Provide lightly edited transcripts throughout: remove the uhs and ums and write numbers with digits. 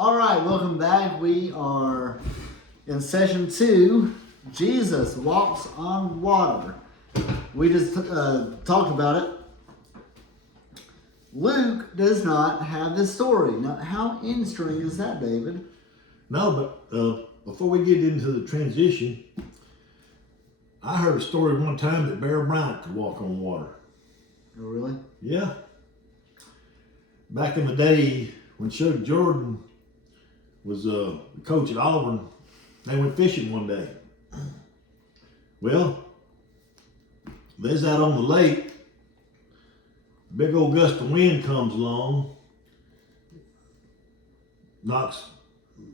All right, welcome back. We are in session 2. Jesus walks on water. We just talked about it. Luke does not have this story. Now, how interesting is that, David? No, but before we get into the transition, I heard a story one time that Bear Bryant could walk on water. Oh, really? Yeah. Back in the day when Shug Jordan was the coach at Auburn, they went fishing one day. Well, they was out on the lake. Big old gust of wind comes along, knocks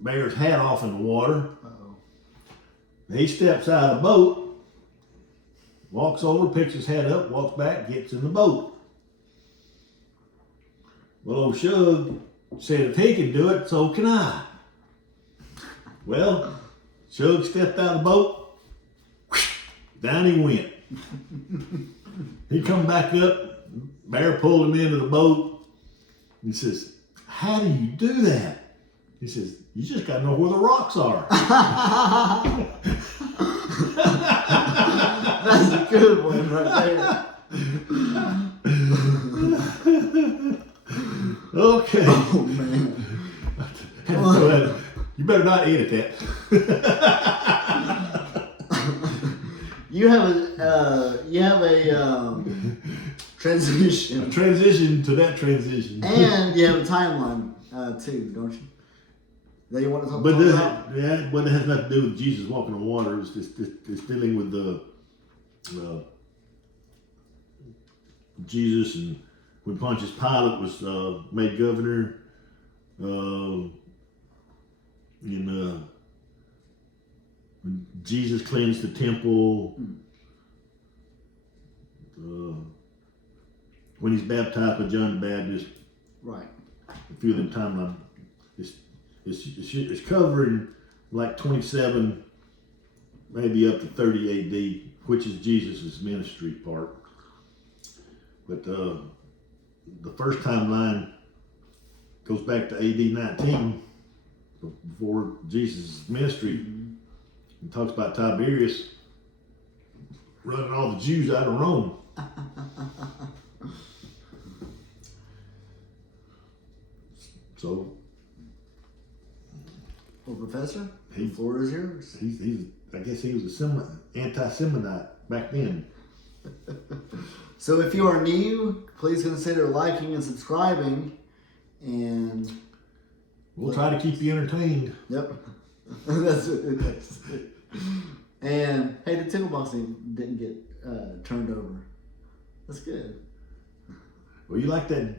Bear's hat off in the water. Uh-oh. He steps out of the boat, walks over, picks his hat up, walks back, gets in the boat. Well, old Shug said if he can do it, so can I. Well, Shug stepped out of the boat, down he went. He come back up, Bear pulled him into the boat. He says, how do you do that? He says, you just got to know where the rocks are. That's a good one right there. Okay. Oh, man. You better not edit that. You have a transition. A transition to that transition. And you have a timeline too, don't you? That you want to talk But about? it has nothing to do with Jesus walking on water. It's dealing with the Jesus and when Pontius Pilate was made governor. When Jesus cleansed the temple. When he's baptized by John the Baptist. Right. A few of them timelines. It's covering like 27, maybe up to 30 AD, which is Jesus' ministry part. But the first timeline goes back to AD 19, before Jesus' ministry. It talks about Tiberius running all the Jews out of Rome. So, Well, Professor, the floor is yours. I guess he was a anti-Semitite back then. So if you are new, please consider liking and subscribing. And we'll try to keep you entertained. Yep. That's it. And hey, the tickle box didn't get turned over. That's good. Well, you like that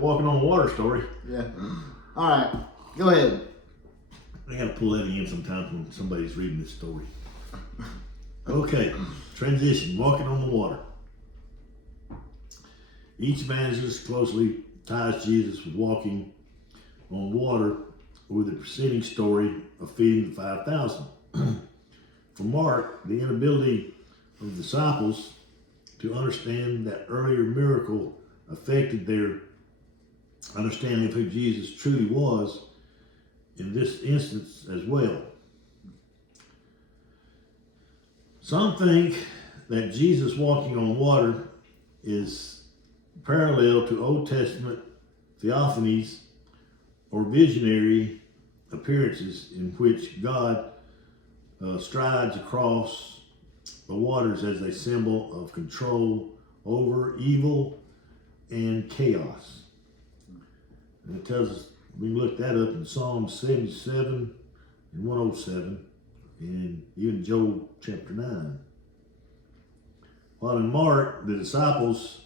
walking on water story. Yeah. All right. Go ahead. I got to pull that in sometimes when somebody's reading this story. Okay. Transition. Walking on the water. Each evangelist closely ties Jesus with walking on water with the preceding story of feeding the 5,000. For Mark, the inability of the disciples to understand that earlier miracle affected their understanding of who Jesus truly was in this instance as well. Some think that Jesus walking on water is parallel to Old Testament theophanies or visionary appearances in which God strides across the waters as a symbol of control over evil and chaos. And it tells us, we can look that up in Psalm 77 and 107 and even Joel chapter 9. While in Mark, the disciples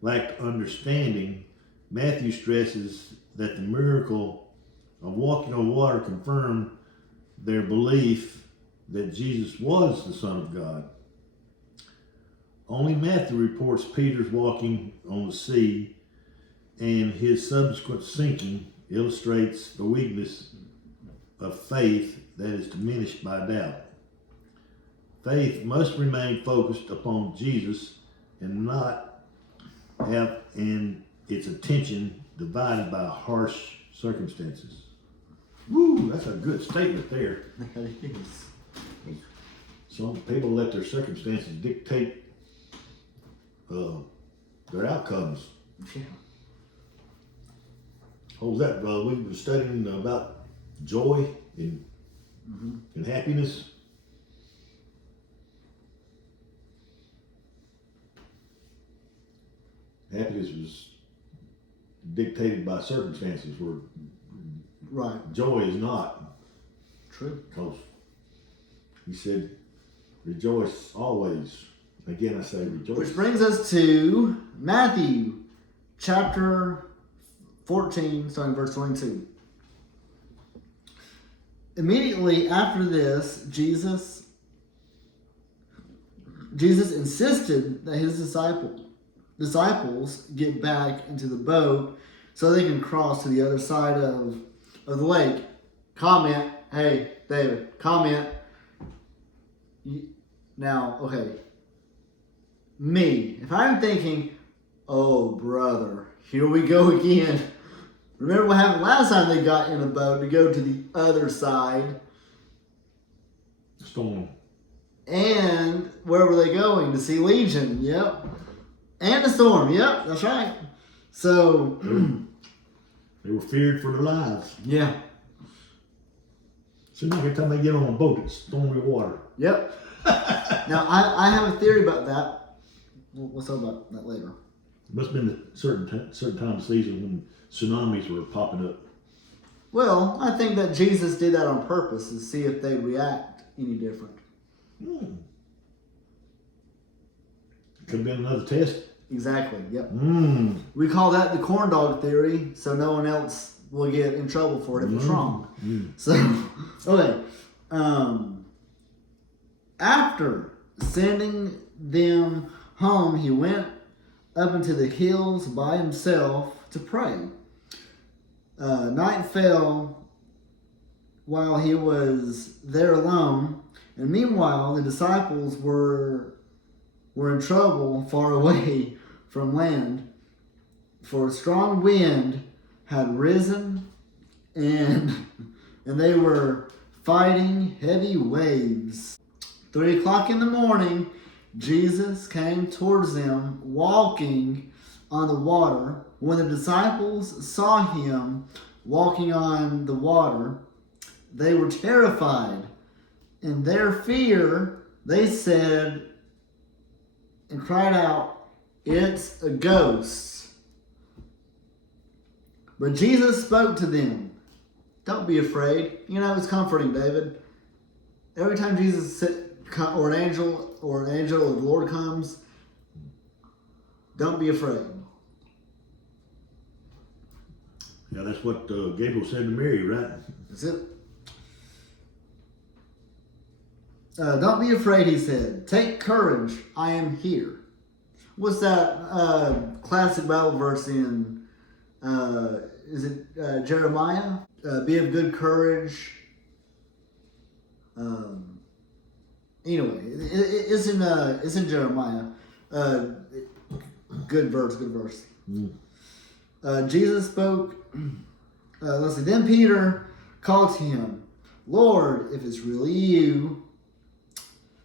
lacked understanding, Matthew stresses that the miracle of walking on water confirmed their belief that Jesus was the Son of God. Only Matthew reports Peter's walking on the sea, and his subsequent sinking illustrates the weakness of faith that is diminished by doubt. Faith must remain focused upon Jesus and not have its attention divided by harsh circumstances. Woo, that's a good statement there. That is. Some people let their circumstances dictate their outcomes. Yeah. What was that? We were studying about joy and happiness. Happiness was dictated by circumstances, where Right. joy is not. True. Because he said, rejoice always. Again, I say rejoice. Which brings us to Matthew chapter 14, starting verse 22. Immediately after this, Jesus insisted that his disciples get back into the boat so they can cross to the other side of the lake. Comment, hey, David, comment. Now, okay. Me, if I'm thinking, oh, brother, here we go again. Remember what happened last time they got in a boat to go to the other side? Storm. And where were they going? To see Legion, yep. And the storm, yep, that's right. So, They were feared for their lives. yeah, Seems like every time they get on a boat, it's stormy water. yep. Now, I have a theory about that. We'll talk about that later. It must have been a certain time of season when tsunamis were popping up. Well, I think that Jesus did that on purpose to see if they react any different. Could have been another test. Exactly, yep. Mm. We call that the corn dog theory, so no one else will get in trouble for it if it's wrong. So, okay. After sending them home, he went up into the hills by himself to pray. Night fell while he was there alone, and meanwhile the disciples were in trouble far away from land, for a strong wind had risen, and they were fighting heavy waves. 3 o'clock in the morning, Jesus came towards them, walking on the water. When the disciples saw him walking on the water, they were terrified. In their fear, they said and cried out, "It's a ghost." But Jesus spoke to them. Don't be afraid. You know, it's comforting, David. Every time Jesus or an angel of the Lord comes, don't be afraid. Yeah, that's what Gabriel said to Mary, right? That's it. Don't be afraid, he said. Take courage, I am here. What's that classic Bible verse in, is it Jeremiah? Be of good courage. Anyway, it's in Jeremiah. Good verse. Jesus spoke. Let's see. Then Peter called to him, "Lord, if it's really you,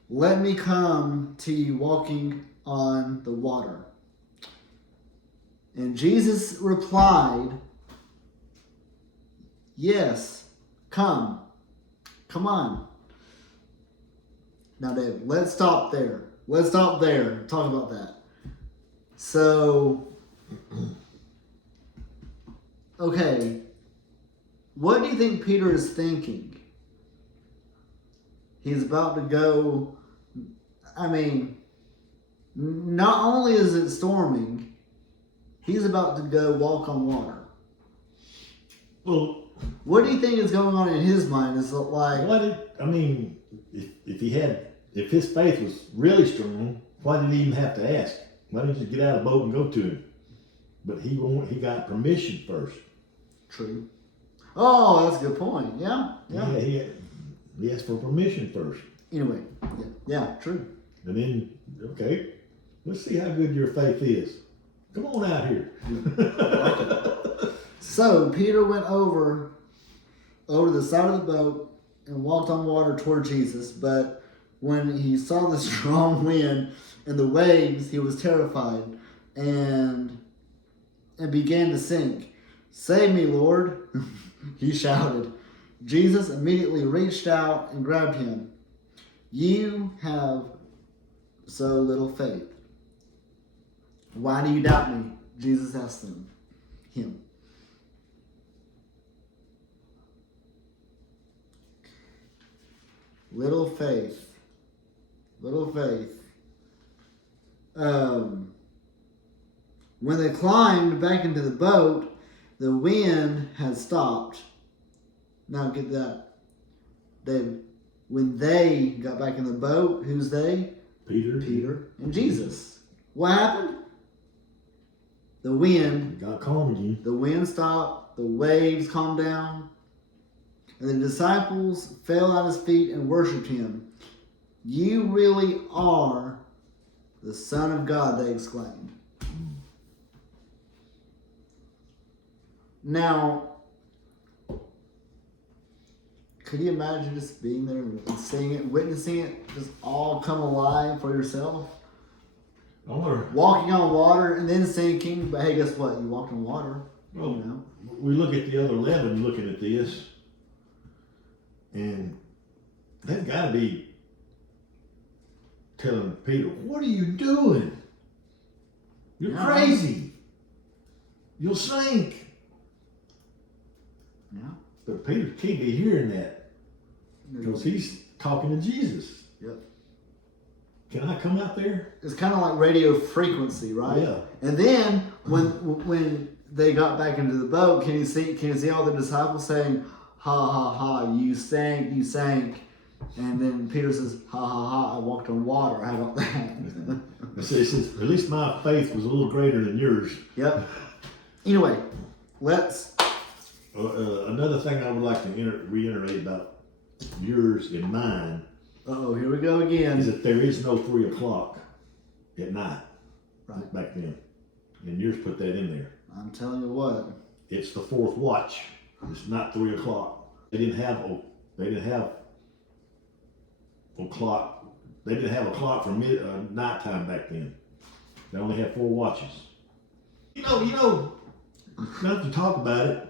let me come to you walking on the water." And Jesus replied, "Yes, come on." Now, David, let's stop there. Talk about that. So, okay, what do you think Peter is thinking? He's about to go, I mean, not only is it storming, he's about to go walk on water. Well, what do you think is going on in his mind? Is it like, if his faith was really strong, why did he even have to ask? Why didn't he just get out of the boat and go to him? But he got permission first. True. Oh, that's a good point. Yeah. He asked for permission first. Anyway, yeah, true. And then, okay, let's see how good your faith is. Come on out here. So Peter went over over the side of the boat and walked on water toward Jesus. But when he saw the strong wind and the waves, he was terrified and began to sink. "Save me, Lord," he shouted. Jesus immediately reached out and grabbed him. "You have so little faith. Why do you doubt me?" Jesus asked him. Little faith. Little faith. When they climbed back into the boat, the wind had stopped. Now get that, David. When they got back in the boat, who's they? Peter and Jesus. What happened? The wind got calm again. The wind stopped, the waves calmed down, and the disciples fell at his feet and worshipped him. "You really are the Son of God," they exclaimed. Now, could you imagine just being there and seeing it, witnessing it, just all come alive for yourself? Walking on water and then sinking, but hey, guess what? You walked on water. Well, you know? we look at the other 11 looking at this, and they've got to be telling Peter, "What are you doing? You're crazy. You'll sink." Yeah. But Peter can't be hearing that because he's talking to Jesus. Yep. Can I come out there? It's kind of like radio frequency, right? Yeah. And then when they got back into the boat, can you see all the disciples saying, "Ha ha ha, you sank, you sank," and then Peter says, "Ha ha ha, I walked on water." How about that? It says, "At least my faith was a little greater than yours." Yep. Anyway, let's. Another thing I would like to reiterate about yours and mine. Oh, here we go again. Is that there is no 3 o'clock at night. Right. Back then. And yours put that in there. I'm telling you what. It's the 4th watch. It's not 3 o'clock. They didn't have a clock. They didn't have a clock for nighttime back then. They only had 4 watches. You know, not to talk about it.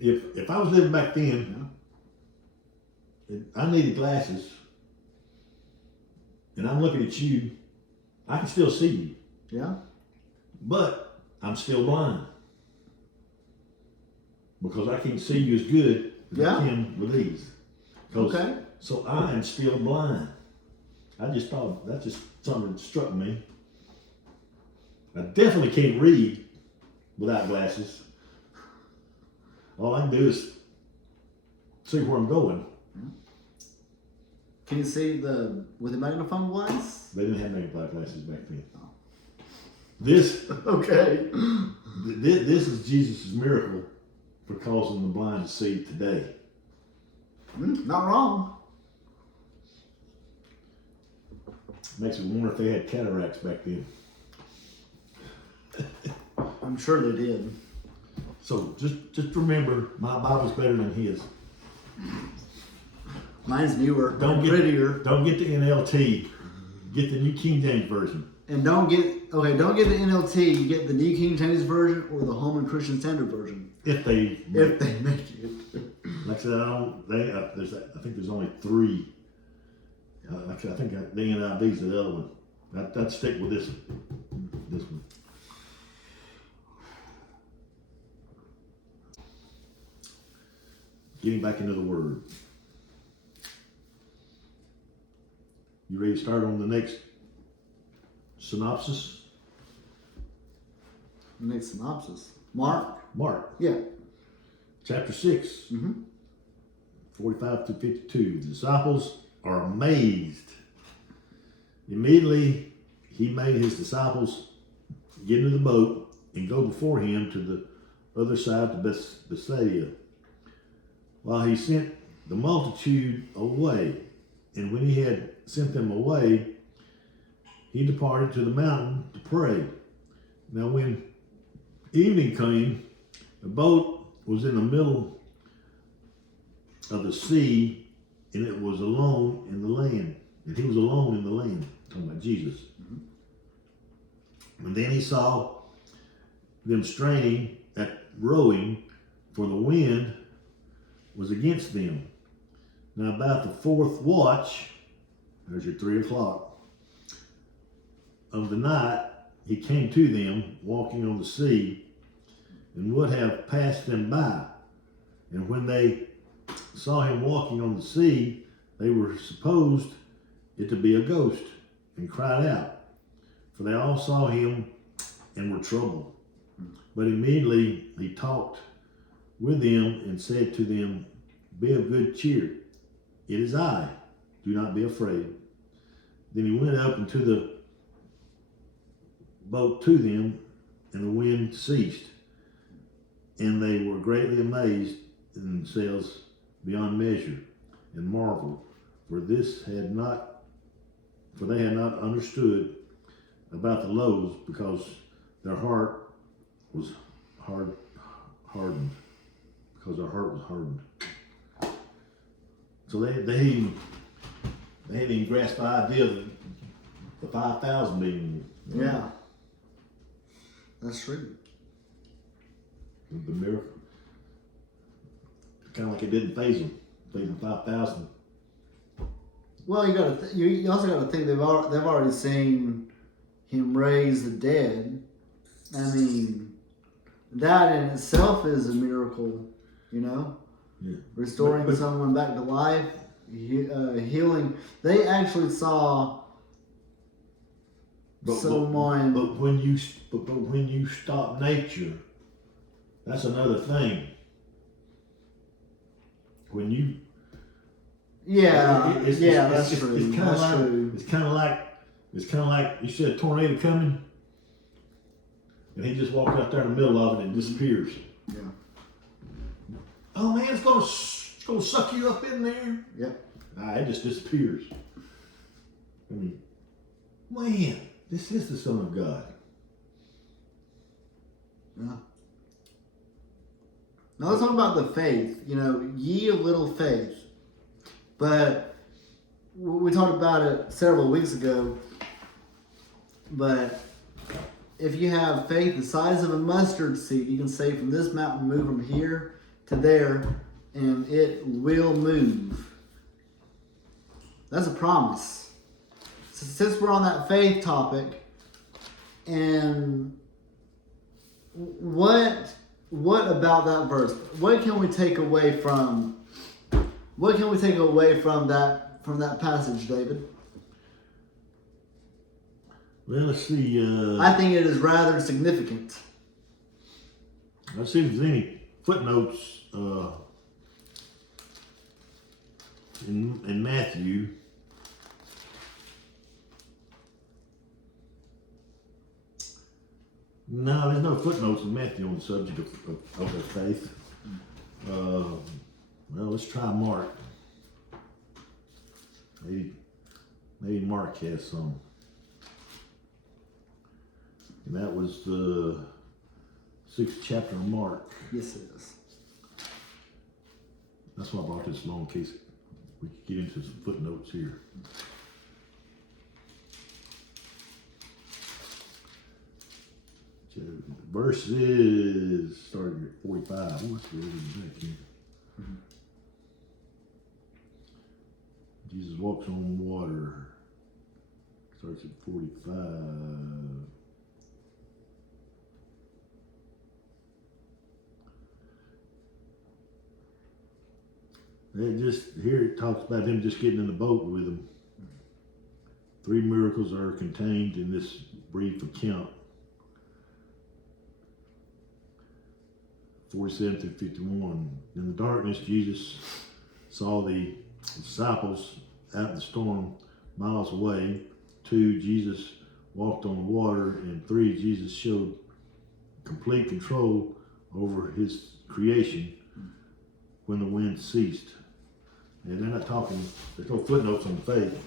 If I was living back then, I needed glasses, and I'm looking at you, I can still see you. Yeah. But I'm still blind. Because I can't see you as good as I can with these. Okay. So I am still blind. I just thought that's just something that struck me. I definitely can't read without glasses. All I can do is see where I'm going. Can you see with the magnifying glass? They didn't have magnifying glasses back then. This Okay. This is Jesus' miracle for causing the blind to see today. Not wrong. Makes me wonder if they had cataracts back then. I'm sure they did. So just remember, my Bible's better than his. Mine's newer, prettier. Don't get the NLT. Get the New King James Version. And don't get the NLT. You get the New King James Version or the Holman Christian Standard Version. If they make it. Like I said, I think there's only 3. Like I said, I think the NIV's the other one. I'd stick with this one. Getting back into the Word. You ready to start on the next synopsis? Next synopsis. Mark. Yeah. Chapter 6. 45 to 52. The disciples are amazed. Immediately, he made his disciples get into the boat and go before him to the other side to Bethsaida, while he sent the multitude away. And when he had sent them away, he departed to the mountain to pray. Now when evening came, the boat was in the middle of the sea, and it was alone in the land. And he was alone in the land. Talking about Jesus. And then he saw them straining at rowing, for the wind was against them. Now about the fourth watch, there's your 3 o'clock, of the night, he came to them walking on the sea, and would have passed them by. And when they saw him walking on the sea, they were supposed it to be a ghost, and cried out, for they all saw him and were troubled. But immediately he talked with them and said to them, be of good cheer, it is I, do not be afraid. Then he went up into the boat to them, and the wind ceased, and they were greatly amazed in themselves beyond measure, and marveled, for they had not understood about the loaves, because their heart was hardened. Because their heart was hardened. So they hadn't even grasped the idea of the 5,000 being. Yeah. That's true. The miracle. Kind of like it didn't phase them. Phasing 5,000. Well, you also got to think they've already seen him raise the dead. I mean, that in itself is a miracle, you know. Yeah. Restoring someone back to life, healing. They actually saw someone. But when you stop nature, that's another thing. When you that's true. It's kind of like true. It's kind of like you see a tornado coming, and he just walks out there in the middle of it and disappears. Yeah. Oh man, it's gonna suck you up in there. Yep. It just disappears. I mean, man, this is the Son of God. Yeah. Now let's talk about the faith. You know, ye of little faith. But we talked about it several weeks ago. But if you have faith the size of a mustard seed, you can say from this mountain, move from here to there, and it will move. That's a promise. So since we're on that faith topic, and what about that verse? What can we take away from? What can we take away from that passage, David? Well, let's see. I think it is rather significant. Let's see if there's any footnotes in Matthew. No, there's no footnotes in Matthew on the subject of their faith. Well, let's try Mark. Maybe Mark has some. And that was the 6th chapter of Mark. Yes, it is. That's why I brought this long case we could get into some footnotes here. Verse is starting at 45. What's the back here? Mm-hmm. Jesus walks on water. Starts at 45. It talks about him just getting in the boat with him. 3 miracles are contained in this brief account. 47 through 51. In the darkness, Jesus saw the disciples out in the storm miles away. 2, Jesus walked on the water. And 3, Jesus showed complete control over his creation when the wind ceased. And they're not talking, there's no footnotes on faith.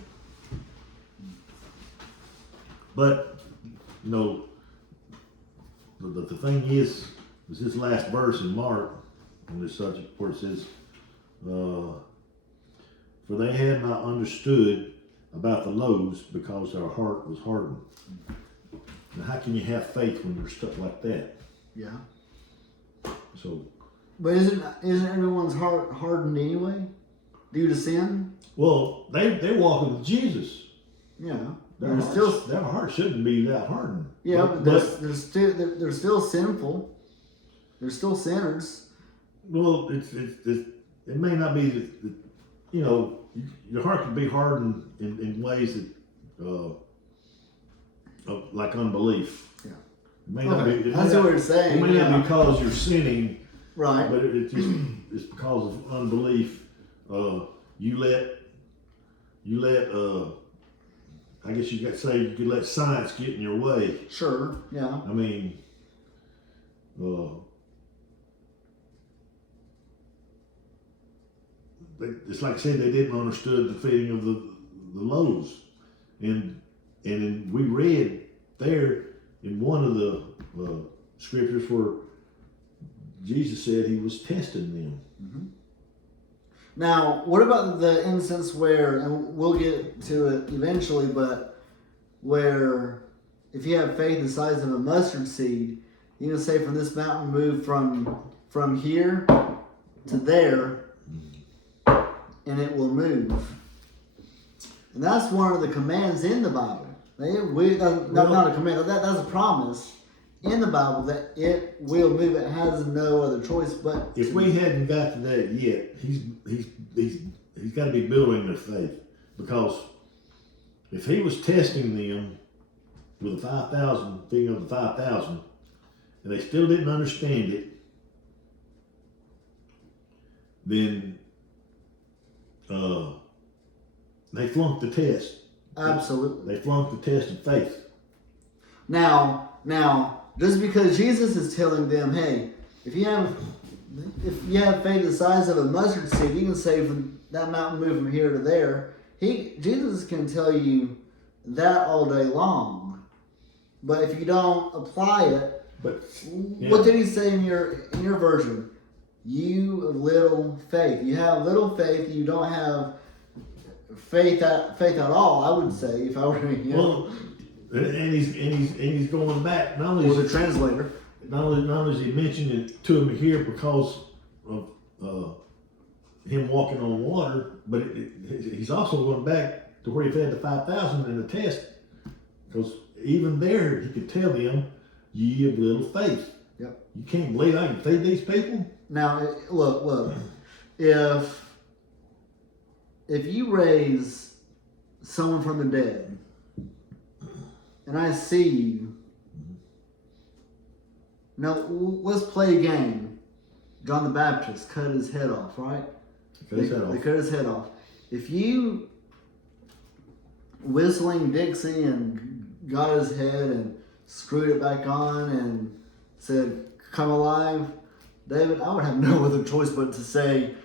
But, you know, the thing is this last verse in Mark, on this subject where it says, for they had not understood about the loaves because their heart was hardened. Now, how can you have faith when you're stuck like that? Yeah. So, But isn't everyone's heart hardened anyway, due to sin? well, they're walking with Jesus. Yeah. Their heart shouldn't be that hardened. Yeah, but they're still sinful. They're still sinners. Well, it may not be that, you know, your heart can be hardened in ways that, like unbelief. Yeah. It may not be. That's what we're saying. It may not be because you're sinning, right? but it's because of unbelief. You let I guess you could say you could let science get in your way. Sure. Yeah. I mean, it's like I said, they didn't understand the feeding of the loaves, and we read there in one of the scriptures where Jesus said he was testing them. Mm-hmm. Now, what about the instance where, and we'll get to it eventually, but where if you have faith the size of a mustard seed, you can say from this mountain move from here to there, and it will move. And that's one of the commands in the Bible. Not a command, that's a promise in the Bible that it will move. It has no other choice but. If we hadn't got to that yet, he's got to be building their faith, because if he was testing them with the 5,000, feeding of the 5,000, and they still didn't understand it, then they flunked the test. Absolutely. They flunked the test of faith. Now, just because Jesus is telling them, hey, if you have faith the size of a mustard seed, you can say from that mountain move from here to there. Jesus can tell you that all day long. But if you don't apply it, what did he say in your version? You of little faith. You have little faith. You don't have faith at all. I would say, if I were Well, and he's going back. Not only or the translator. Not only is he mentioning it to him here because of him walking on water, but he's also going back to where he fed the 5,000 in the test, because even there he could tell them, "Ye of little faith." Yep. You can't believe I can feed these people. Now, look. If you raise someone from the dead, and I see you, now let's play a game. John the Baptist cut his head off, right? They cut his head off. If you whistling Dixie and got his head and screwed it back on and said, "Come alive," David, I would have no other choice but to say,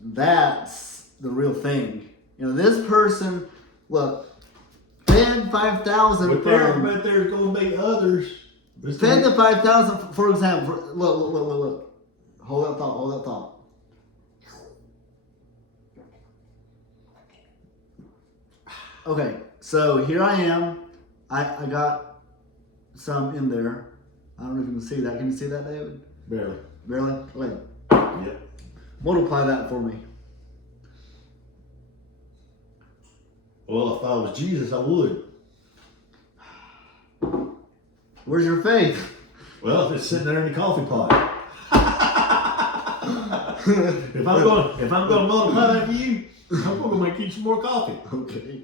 that's the real thing. You know, this person, look, fed 5,000 But there's going to be others. Fed the 5,000, for example. Look. Hold that thought. Okay, so here I am. I got some in there. I don't know if you can see that. Can you see that, David? Barely. Okay. Yep. Multiply that for me. Well, if I was Jesus, I would. Where's your faith? Well, it's sitting there in the coffee pot. if I'm going to multiply that for you, I'm going to make you some more coffee. Okay.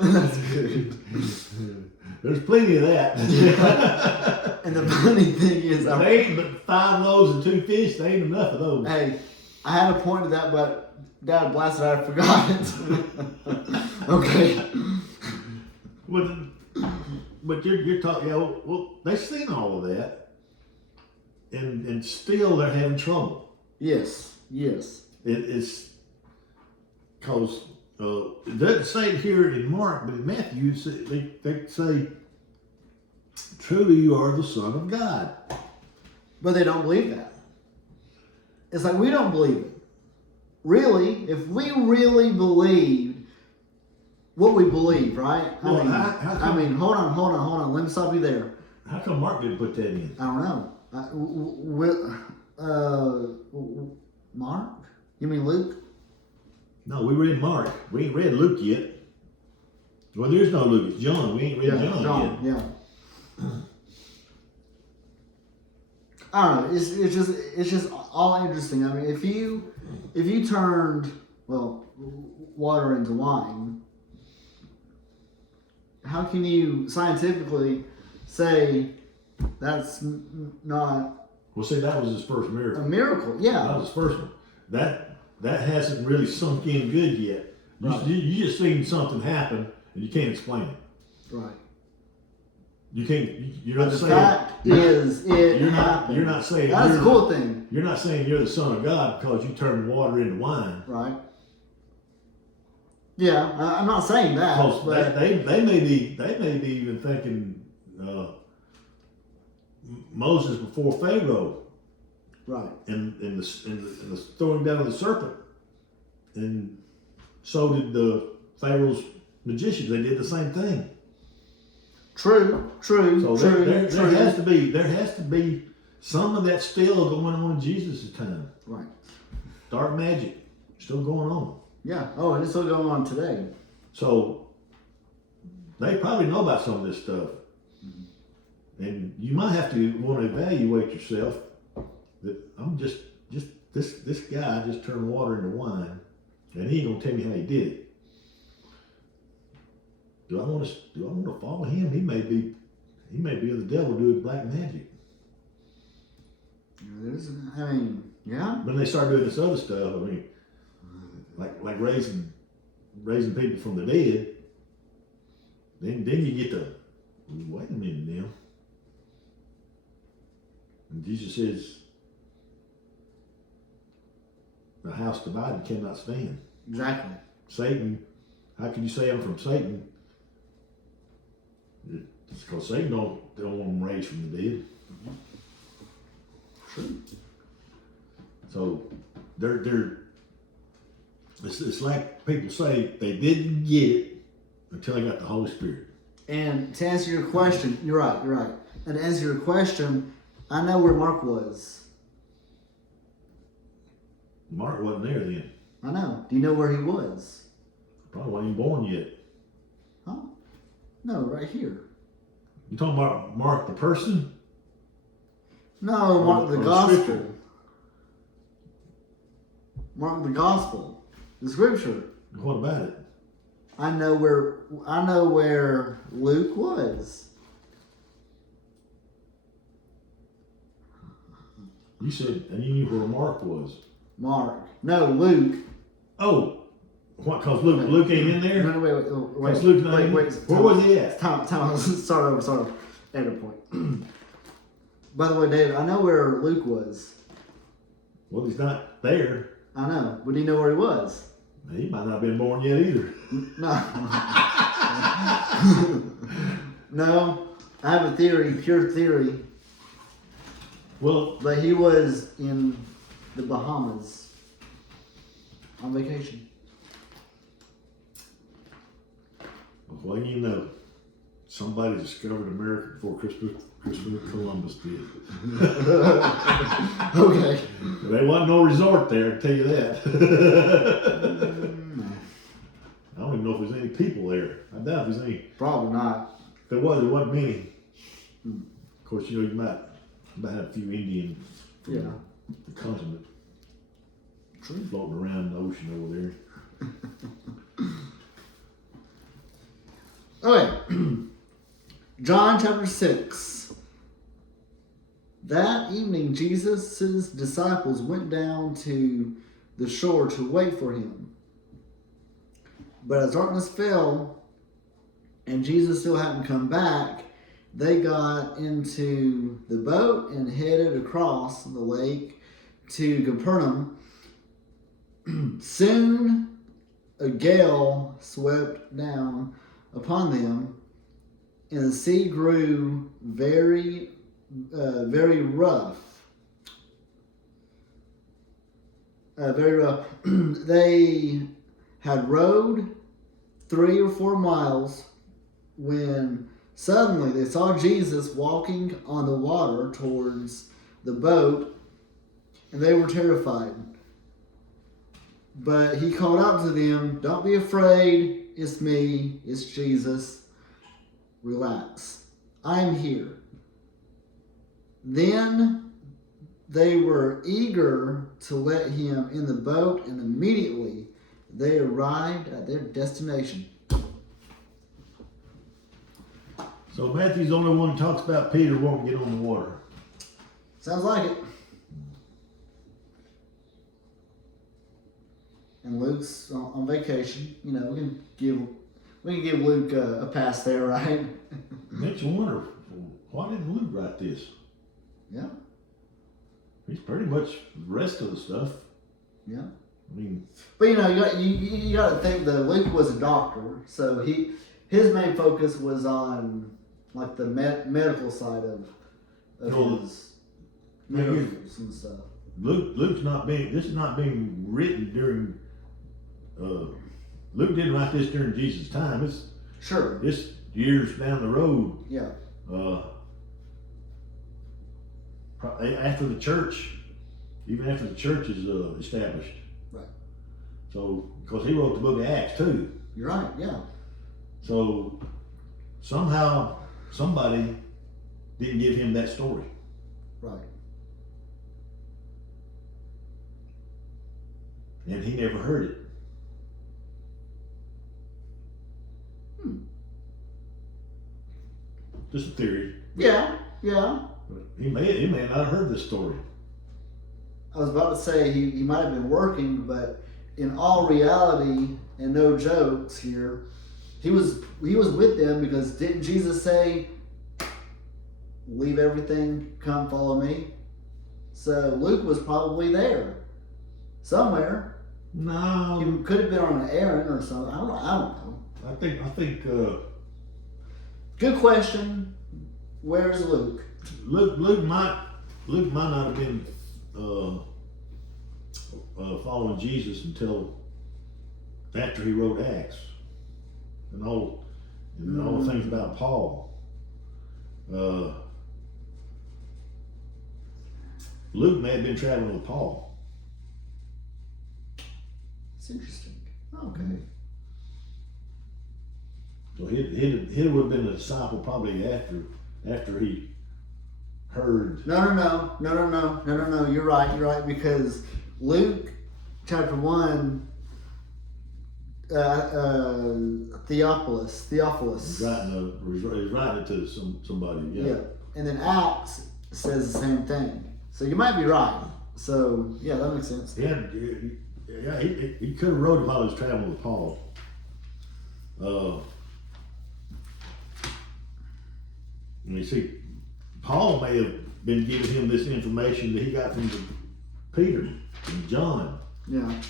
That's good. There's plenty of that. And the funny thing is, they ain't but 5 loaves and 2 fish. They ain't enough of those. Hey, I had a point to that, but Dad blasted, I forgot it. Okay. But you're talking. Yeah, well, they've seen all of that, and still they're having trouble. Yes. It's because it doesn't say it here in Mark, but in Matthew they say, "Truly, you are the Son of God." But they don't believe that. It's like we don't believe it. Really, if we really believed what we believe, right? Well, I mean, hold on. Let me stop you there. How come Mark didn't put that in? I don't know. Mark? You mean Luke? No, we read Mark. We ain't read Luke yet. Well, there's no Luke. It's John. We ain't read John yet. Yeah. I don't know. It's just all interesting. I mean, if you turned water into wine, how can you scientifically say that's not? Well, see, that was his first miracle. A miracle, yeah. That was his first one. That hasn't really sunk in good yet. Right. You just seen something happen and you can't explain it. Right. You can't. You're not The saying. fact is, it happened. You're not saying. That's a cool thing. You're not saying you're the son of God because you turned water into wine. Right. Yeah, I'm not saying that. Because But they may be even thinking Moses before Pharaoh right. and the throwing down of the serpent, and so did the Pharaoh's magicians. They did the same thing. True. So there has to be some of that still going on in Jesus' time. Right. Dark magic still going on. Yeah. Oh, and it's still going on today. So they probably know about some of this stuff. And you might have to want to evaluate yourself that I'm just this guy just turned water into wine and he ain't gonna tell me how he did it. Do I want to follow him? He may be of the devil doing black magic. I mean, yeah. When they start doing this other stuff, I mean, like raising people from the dead, then you get to wait a minute now. And Jesus says, "The house divided cannot stand." Exactly. Satan, how can you say I'm from Satan? It's because Satan don't want them raised from the dead. True. So it's like people say they didn't get it until they got the Holy Spirit. And to answer your question, you're right. And to answer your question, I know where Mark was. Mark wasn't there then. I know. Do you know where he was? Probably wasn't even born yet. Huh? No, right here. You talking about Mark the person? No, Mark the or gospel. scripture? Mark the gospel. The scripture. What about it? I know where Luke was. You said, and you knew where Mark was. Mark. No, Luke. Oh, what? Because Luke ain't in there? No, wait. Because Luke's not in there? Where was he at? Time. Start over. Edit point. By the way, David, I know where Luke was. Well, he's not there. I know, but do you know where he was? He might not have been born yet either. No. No, I have a theory, pure theory, Well, that he was in the Bahamas on vacation. well, you know, somebody discovered America before Christopher Columbus did. Okay. There wasn't no resort there, I tell you that. I don't even know if there's any people there. I doubt if there's any. Probably not. If there wasn't many. Of course, you know, you might have a few Indians from Yeah. the continent True. floating around the ocean over there. Okay. John chapter 6. That evening, Jesus' disciples went down to the shore to wait for him. But as darkness fell and Jesus still hadn't come back, they got into the boat and headed across the lake to Capernaum. Soon a gale swept down upon them, and the sea grew very rough. very rough. They had rowed 3 or 4 miles when suddenly they saw Jesus walking on the water towards the boat, and they were terrified. But he called out to them, "Don't be afraid. It's me. It's Jesus. Relax. I'm here." Then they were eager to let him in the boat, and immediately they arrived at their destination. So Matthew's the only one who talks about Peter won't get on the water. Sounds like it. And Luke's on vacation. You know, we can give Luke a pass there, right? Makes you wonder, why did Luke write this? Yeah. He's pretty much the rest of the stuff. Yeah. I mean, but you got to think that Luke was a doctor, so his main focus was on like the medical side of his miracles and stuff. Luke's not being. This is not being written during. Luke didn't write this during Jesus' time. It's years down the road. Yeah. After the church, even after the church is established. Right. So, because he wrote the book of Acts too. You're right. Yeah. So, somehow somebody didn't give him that story. Right. And he never heard it. Just a theory. Yeah. Yeah. He may not have heard this story. I was about to say he might have been working, but in all reality, and no jokes here, he was with them because didn't Jesus say, "Leave everything, come follow me"? So Luke was probably there somewhere. No, He could have been on an errand or something. I don't know. I think Good question. Where's Luke? Luke might not have been following Jesus until after he wrote Acts and all the things about Paul. Luke may have been traveling with Paul. It's interesting. Okay. So he would have been a disciple probably after he heard. No. You're right. Because Luke, chapter 1, Theophilus. He's writing it to somebody. Yeah. And then Acts says the same thing. So you might be right. So yeah, that makes sense. He could have wrote it while he was traveling with Paul. And you see, Paul may have been giving him this information that he got from Peter and John. Yeah.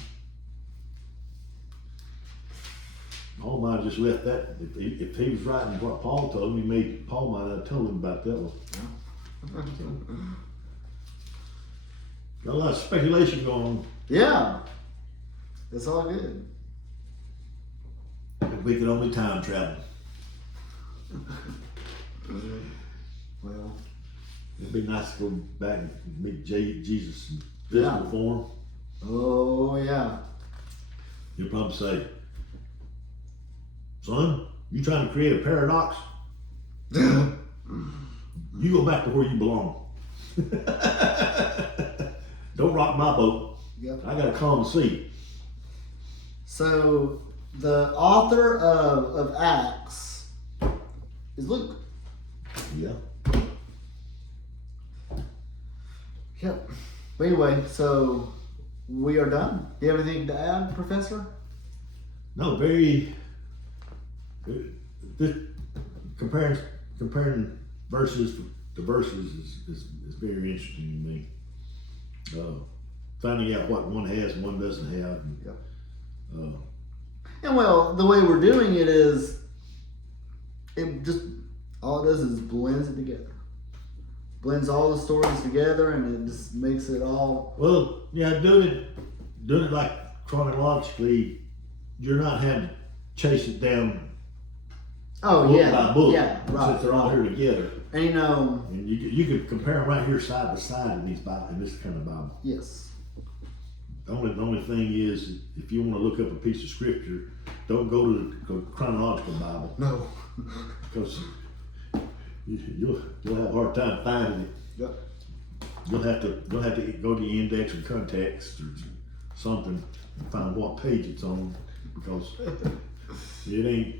Paul might have just left that. If he was writing what Paul told him, Paul might not have told him about that one. Got a lot of speculation going on. Yeah. It's all good. If we could only time travel. Well, it'd be nice to go back and meet Jesus in physical form. Oh yeah. He'll probably say, "Son, you trying to create a paradox? You go back to where you belong. Don't rock my boat. Yep. I got a calm sea." So the author of Acts is Luke. Yeah. Yep. But anyway, so we are done. Do you have anything to add, Professor? No, very. This, comparing verses to verses is very interesting to me. Finding out what one has and one doesn't have. Yep. And well, the way we're doing it is, all it does is blends it together. Blends all the stories together, and it just makes it all. Well, yeah, doing doing it like chronologically, you're not having to chase it down Oh book yeah, by book, yeah, right. since they're all here together. And you know, And you could compare them right here side by side in these Bible, in this kind of Bible. yes, The only thing is, if you want to look up a piece of scripture, don't go to the chronological Bible, no, because you'll have a hard time finding it. yep. You'll have to go to the index or context or something and find what page it's on, because it ain't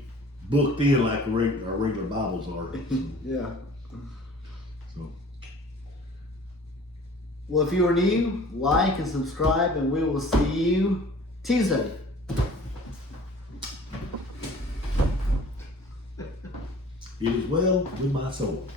booked in like our regular Bibles are. Yeah. So Well, if you are new, like and subscribe, and we will see you Tuesday. it is well with my soul.